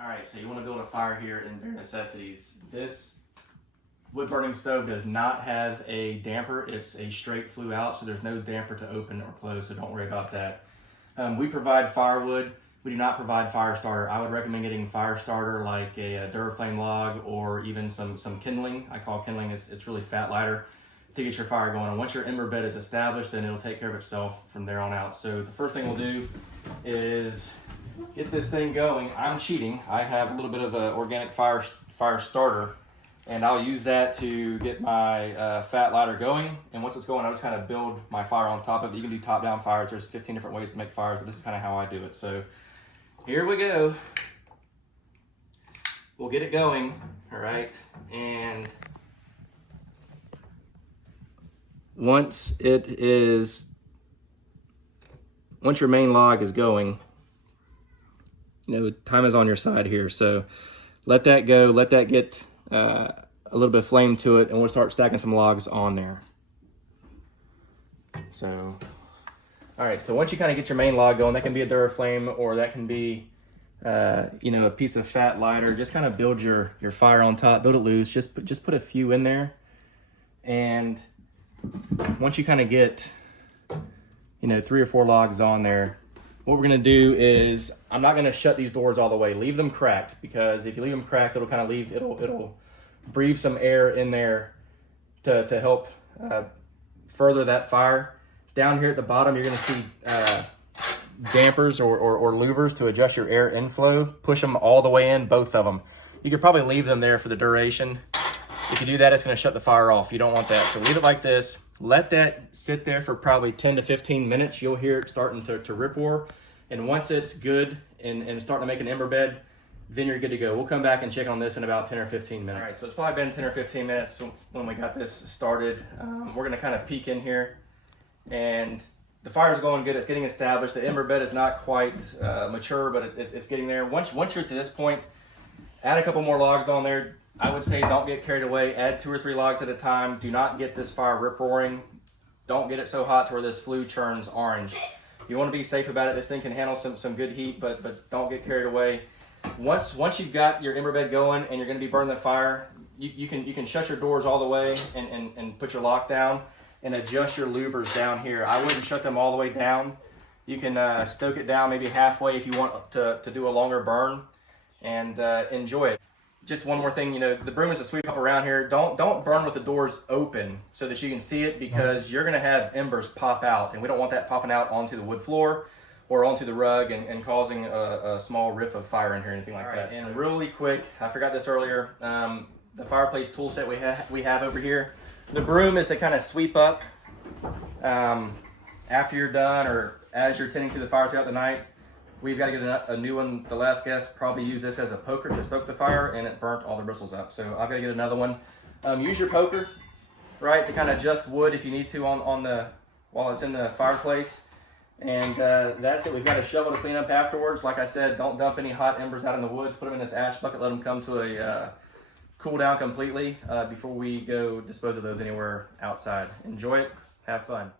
All right, so you want to build a fire here in Bare Necessities. This wood burning stove does not have a damper. It's a straight flue out, so there's no damper to open or close, so don't worry about that. We provide firewood. We do not provide fire starter. I would recommend getting fire starter like a Duraflame log or even some kindling. I call kindling, it's really fat lighter to get your fire going. And once your ember bed is established, then it'll take care of itself from there on out. So the first thing we'll do is get this thing going. I'm cheating. I have a little bit of an organic fire starter, and I'll use that to get my fat lighter going. And once it's going, I'll just kind of build my fire on top of it. You can do top-down fires. There's 15 different ways to make fires, but this is kind of how I do it. So here we go. We'll get it going, all right? And once your main log is going, time is on your side here. So let that go, let that get a little bit of flame to it, and we'll start stacking some logs on there. So, all right, so once you kind of get your main log going, that can be a Duraflame or that can be, a piece of fat lighter. Just kind of build your fire on top, build it loose, just put a few in there. And once you kind of get, 3 or 4 logs on there, what we're gonna do is, I'm not gonna shut these doors all the way. Leave them cracked, because if you leave them cracked, it'll kind of it'll breathe some air in there to help further that fire. Down here at the bottom, you're gonna see dampers or louvers to adjust your air inflow. Push them all the way in, both of them. You could probably leave them there for the duration. If you do that, it's gonna shut the fire off. You don't want that. So leave it like this. Let that sit there for probably 10 to 15 minutes. You'll hear it starting to rip roar. And once it's good and starting to make an ember bed, then you're good to go. We'll come back and check on this in about 10 or 15 minutes. All right, so it's probably been 10 or 15 minutes when we got this started. We're gonna kind of peek in here, and the fire's going good. It's getting established. The ember bed is not quite mature, but it's getting there. Once you're to this point, add a couple more logs on there. I would say don't get carried away. Add 2 or 3 logs at a time. Do not get this fire rip roaring. Don't get it so hot to where this flue turns orange. You want to be safe about it. This thing can handle some good heat, but don't get carried away. Once you've got your ember bed going and you're going to be burning the fire, you can shut your doors all the way and put your lock down and adjust your louvers down here. I wouldn't shut them all the way down. You can stoke it down maybe halfway if you want to do a longer burn, and enjoy it. Just one more thing, the broom is a sweep up around here. Don't burn with the doors open so that you can see it, because you're gonna have embers pop out, and we don't want that popping out onto the wood floor or onto the rug and causing a small riff of fire in here or anything like that. And really quick, I forgot this earlier, the fireplace tool set we have over here. The broom is to kind of sweep up after you're done or as you're tending to the fire throughout the night. We've got to get a new one. The last guest probably used this as a poker to stoke the fire, and it burnt all the bristles up. So I've got to get another one. Use your poker, right, to kind of adjust wood if you need to while it's in the fireplace. And that's it. We've got a shovel to clean up afterwards. Like I said, don't dump any hot embers out in the woods. Put them in this ash bucket. Let them come to a cool down completely before we go dispose of those anywhere outside. Enjoy it. Have fun.